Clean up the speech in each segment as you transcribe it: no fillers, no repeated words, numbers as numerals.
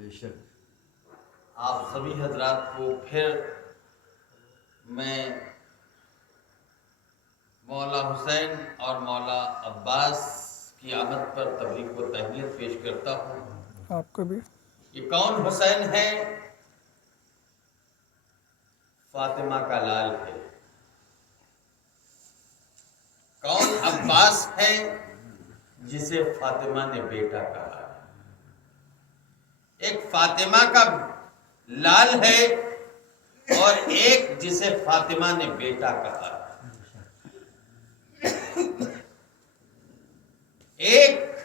بے شک آپ سبھی حضرات کو پھر میں مولا حسین اور مولا عباس کی آمد پر تبریک و تہنیت پیش کرتا ہوں۔ آپ کو بھی یہ کون حسین ہے؟ فاطمہ کا لال ہے۔ کون عباس ہے؟ جسے فاطمہ نے بیٹا کہا۔ ایک فاطمہ کا لال ہے اور ایک جسے فاطمہ نے بیٹا کہا۔ ایک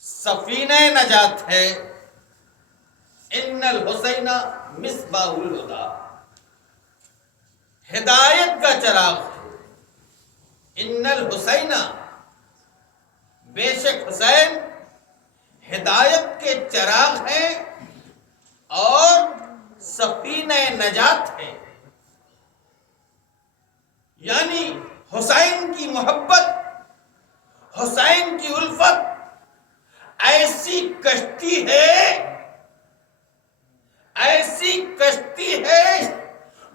سفینہ نجات ہے، ان الحسین مصباح الہدی، ہدایت کا چراغ ہے۔ ان الحسین، بے شک حسین ہدایت کے چراغ ہیں اور سفینہ نجات ہے۔ یعنی حسین کی محبت، حسین کی الفت ایسی کشتی ہے، ایسی کشتی ہے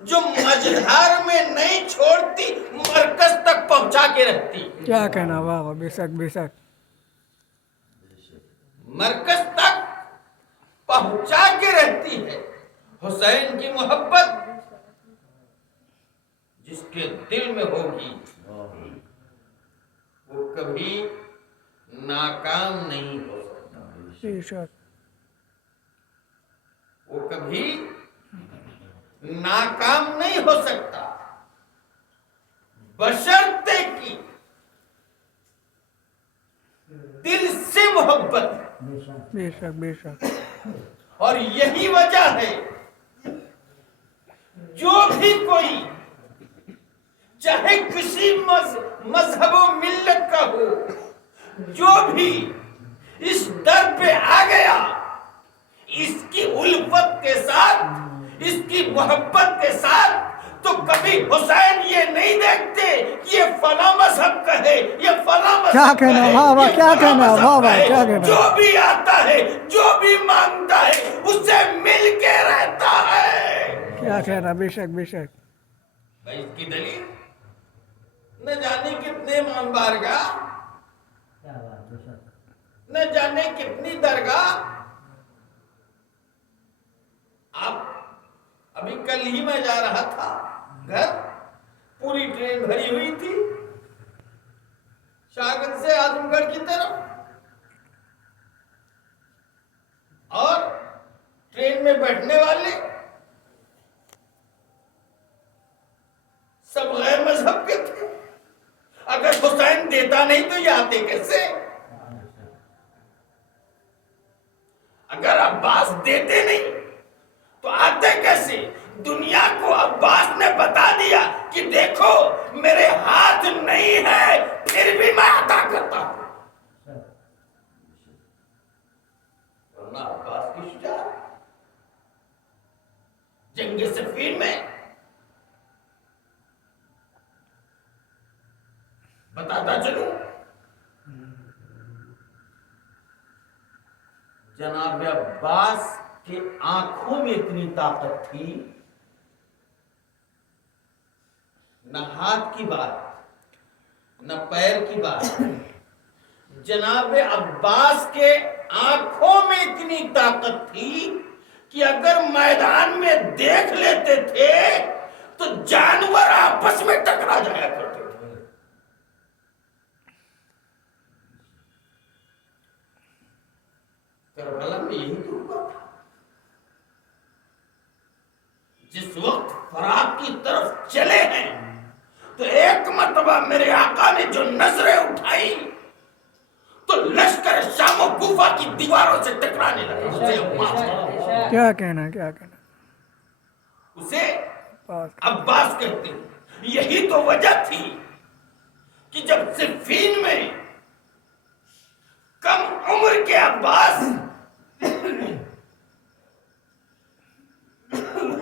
جو مجدھار میں نہیں چھوڑتی، مرکز تک پہنچا کے رکھتی۔ کیا کہنا، واہ واہ، بے شک بے شک۔ مرکز تک پہنچا کے رہتی ہے۔ حسین کی محبت جس کے دل میں ہوگی وہ کبھی ناکام نہیں ہو سکتا، بے شک وہ کبھی ناکام نہیں ہو سکتا، بشرطے کی دل سے محبت۔ بے شک بے شک۔ اور یہی وجہ ہے جو بھی کوئی چاہے کسی مذہب و ملت کا ہو، جو بھی اس در پہ آ گیا، اس کی الفت کے ساتھ، اس کی محبت کے ساتھ، تو کبھی حسین یہ نہیں دیکھتے کہ یہ فلاں مذہب کا ہے، یہ فلاں مذہب کیا کہنا، واہ واہ، کیا کہنا، واہ واہ، کیا کہنا۔ جو بھی آتا ہے، جو بھی مانگتا ہے، اسے مل کے رہتا ہے۔ کیا کہنا، بے شک بے شک۔ بھائی اس کی دلیل نہ جانے کتنے امام بارگاہ، نہ جانے کتنی درگاہ۔ آپ ابھی کل ہی میں جا رہا تھا گھر، پوری ٹرین بھری ہوئی تھی شاہگنج سے اعظم گڑھ کی طرف، اور ٹرین میں بیٹھنے والے سب غیر مذہب کے تھے۔ اگر حسین دیتا نہیں تو یہ آتے کیسے؟ اگر عباس دیتے نہیں تو آتے کیسے؟ دنیا کو عباس نے بتا دیا کہ دیکھو میرے ہاتھ نہیں ہے پھر بھی میں عطا کرتا ہوں۔ ورنہ عباس کی شجاعت جنگ صفین میں بتاتا چلوں، جناب عباس کی آنکھوں میں اتنی طاقت تھی، نہ ہاتھ کی بات نہ پیر کی بات، جناب عباس کے آنکھوں میں اتنی طاقت تھی کہ اگر میدان میں دیکھ لیتے تھے تو جانور آپس میں ٹکرا جایا کرتے تھے۔ کربلا میں یہی تو ہوا تھا۔ جس وقت فرات کی طرف چلے ہیں تو ایک مرتبہ میرے آقا نے جو نظریں اٹھائی تو لشکر شام و کوفہ کی دیواروں سے ٹکرانے لگا۔ کیا کہنا، کیا کہنا۔ اسے عباس کہتے ہیں۔ یہی تو وجہ تھی کہ جب صفین میں کم عمر کے عباس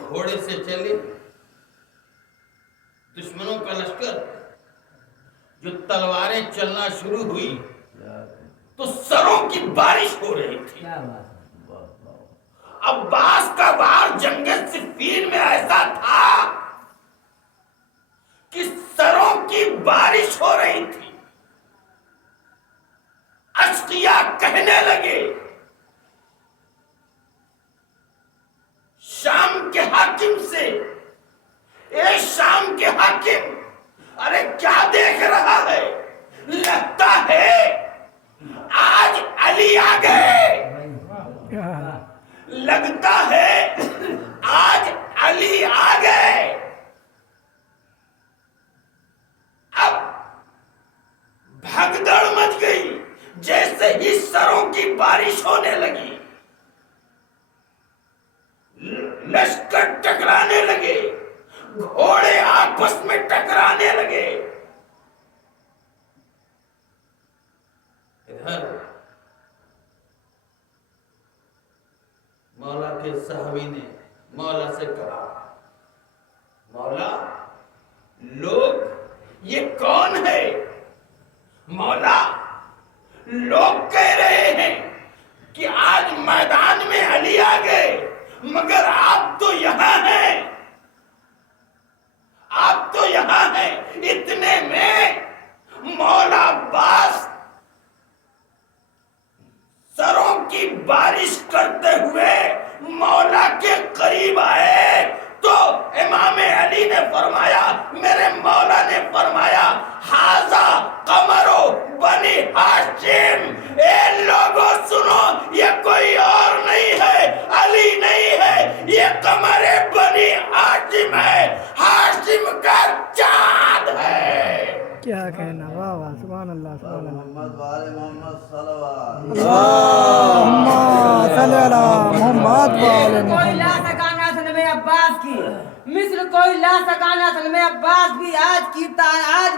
گھوڑے سے چلے، دشمنوں کا لشکر جو تلواریں چلنا شروع ہوئی تو سروں کی بارش ہو رہی تھی. عباس کا وار جنگ صفین میں ایسا تھا کہ سروں کی بارش ہو رہی تھی. اشقیاء کہنے لگے شام کے حاکم سے، اے شام کے حاکم، ارے کیا دیکھ رہا ہے؟ لگتا ہے آج علی آ گئے، لگتا ہے آج علی آ گئے. اب بھگدڑ مچ گئی. جیسے ہی سروں کی بارش ہونے لگی، لشکر ٹکرانے لگے، گھوڑے آپس میں ٹکرانے لگے. ادھر مولا کے صحابی نے مولا سے کہا، مولا لوگ یہ کون ہے؟ مولا لوگ کہہ رہے ہیں کہ آج میدان میں علی آ گئے، مگر آپ تو یہاں ہیں، آپ تو یہاں ہیں. اتنے میں مولا عباس سروں کی بارش کرتے ہوئے مولا کے قریب آئے تو امام علی نے فرمایا، میرے مولا نے فرمایا، ھذا قمر بنی ہاشم. اے لوگوں سنو، یہ کوئی اور نہیں ہے، علی نہیں ہے، یہ قمر بنی ہاشم ہے، ہاشم کا چاند ہے. کیا کہنا، واہ واہ، سبحان اللہ، سبحان اللہ. محمد وآل محمد صلوات. اللہم صلی علی محمد وآل کوئی لا محمد. سکا نسل میں عباس کی، مثل کوئی لا سکا نسل میں عباس بھی. آج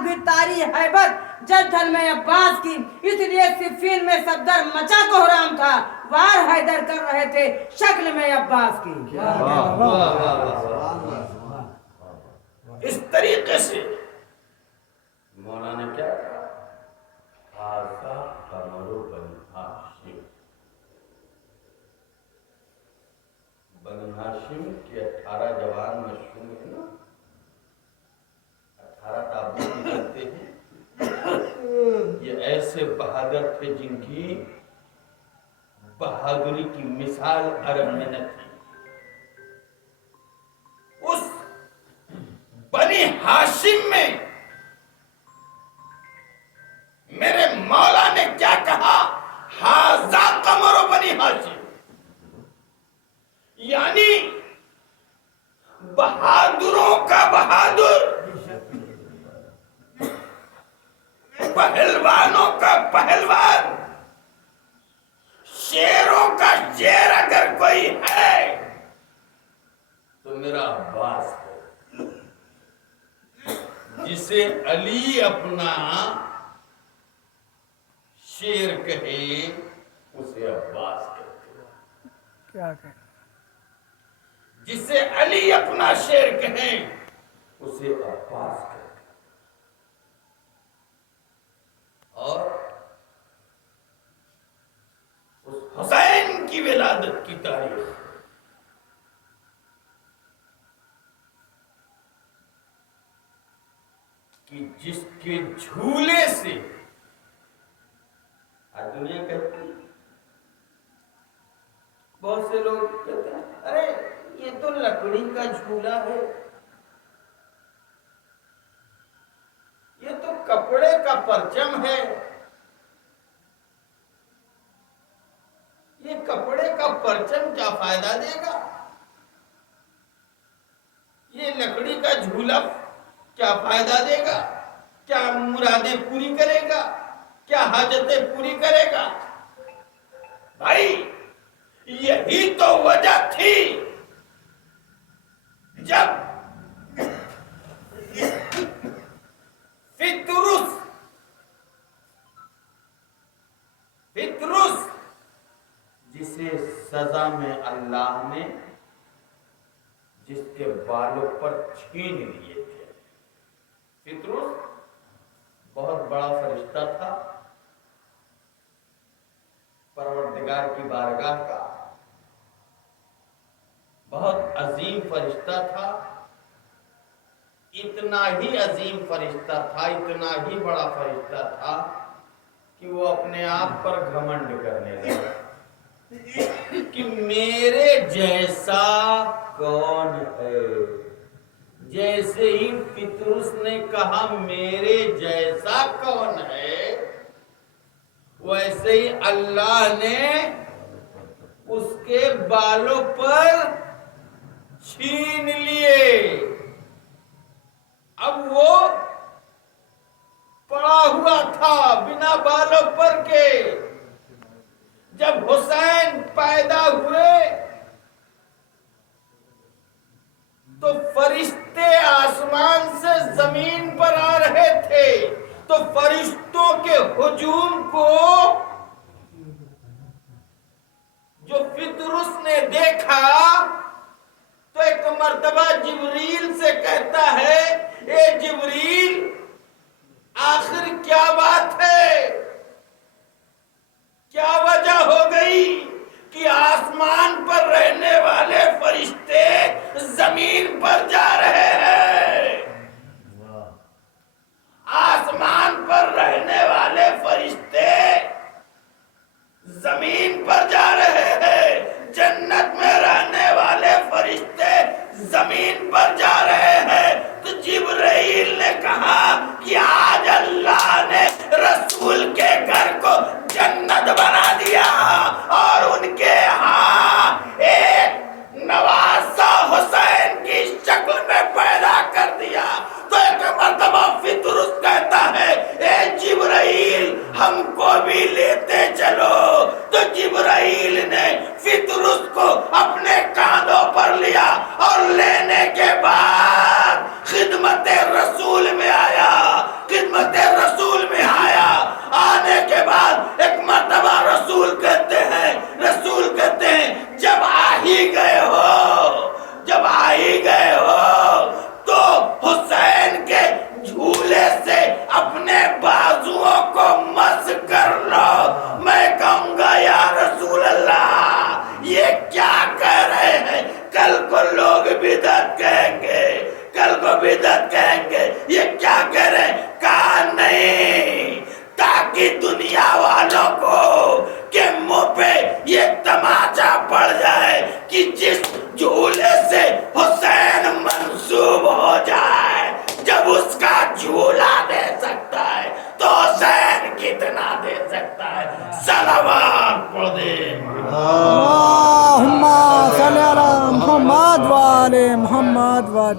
بھی تاری حیبت جدھل میں عباس کی. اس لیے صفین میں صفدر مچا کوہرام تھا، وار حیدر کر رہے تھے شکل میں عباس کی. اس طریقے سے مولا نے کیا کہا؟ ھذا قمر بنی ہاشم. بنی ہاشم کے 18 جوان مشہور ہیں نا، 18 تابوت نکلتے ہیں. یہ ایسے بہادر تھے جن کی بہادری کی مثال عرب میں نہ تھی. اس بنی ہاشم میں میرے مولا نے کیا کہا؟ ھذا قمر بنی ہاشم، یعنی بہادروں کا بہادر، پہلوانوں کا پہلوان، شیروں کا شیر اگر کوئی ہے تو میرا عباس ہے. جسے علی اپنا شیر کہے اسے عباس کہتے ہیں. کیا کہنا. جسے علی اپنا شیر کہیں اسے عباس کہتے ہیں. اور اس حسین کی ولادت کی تاریخ کہ جس کے جھولے سے آج دنیا کہتی ہے، بہت سے لوگ کہتے ہیں ارے یہ تو لکڑی کا جھولا ہے، یہ تو کپڑے کا پرچم ہے، یہ کپڑے کا پرچم کیا فائدہ دے گا؟ یہ لکڑی کا جھولا کیا فائدہ دے گا؟ کیا مرادیں پوری کرے گا؟ کیا حاجتیں پوری کرے گا؟ بھائی یہی تو وجہ تھی جب فطرس جسے سزا میں اللہ نے جس کے بالوں پر چھین لیے تھے. فطرس بہت بڑا فرشتہ تھا، پروردگار کی بارگاہ کا بہت عظیم فرشتہ تھا، اتنا ہی عظیم فرشتہ تھا، اتنا ہی بڑا فرشتہ تھا کہ وہ اپنے آپ پر گھمنڈ کرنے لگا کہ میرے جیسا کون ہے۔ جیسے ہی پطرس نے کہا میرے جیسا کون ہے، ویسے ہی اللہ نے اس کے بالوں پر چھین لیے۔ اب وہ پڑا ہوا تھا بنا بالوں پر کے۔ جب حسین پیدا ہوئے تو فرشتے آسمان سے زمین پر آ رہے تھے، تو فرشتوں کے ہجوم کو جو پطرس نے دیکھا تو ایک مرتبہ جبریل سے کہتا ہے، اے جبریل آخر کیا بات ہے، کیا وجہ ہو گئی کہ آسمان پر رہنے والے فرشتے زمین پر جا رہے ہیں؟ آسمان پر رہنے والے فرشتے زمین پر جا رہے ہیں، جنت میں رہنے والے فرشتے زمین پر جا رہے ہیں۔ تو جبرائیل نے کہا کہ آج اللہ نے رسول کے گھر کو جنت بنا دیا اور ان کے ہاں ایک نواسا حسین کی شکل میں پیدا کر دیا۔ تو ایک مرتبہ پطرس کہتا ہے، اے جبرائیل ہم کو بھی لیتے چلو۔ تو جبرائیل نے پطرس کو اپنے کاندھوں پر لیا اور لینے کے بعد خدمت رسول میں آیا۔ خدمت رسول میں آیا، آنے کے بعد ایک مرتبہ رسول کہتے ہیں جب آ ہی گئے ہو تو حسین کے جھولے سے اپنے بازوؤں کو مس کر لو۔ میں کہوں گا یا رسول اللہ یہ کیا کہہ رہے ہیں؟ کل کو لوگ بدعت کہیں گے، یہ کیا کہہ رہے ہیں؟ کہا نہیں، تاکہ دنیا والوں کو کہ منہ پہ یہ تماچا پڑ جائے کہ جس جھولے سے حسین منسوب ہو جائے، جب اس کا جھولا دے سکتا ہے تو حسین کتنا دے سکتا ہے؟ صلوات پڑھ دے۔ اللہم صلی علی محمد و آل محمد و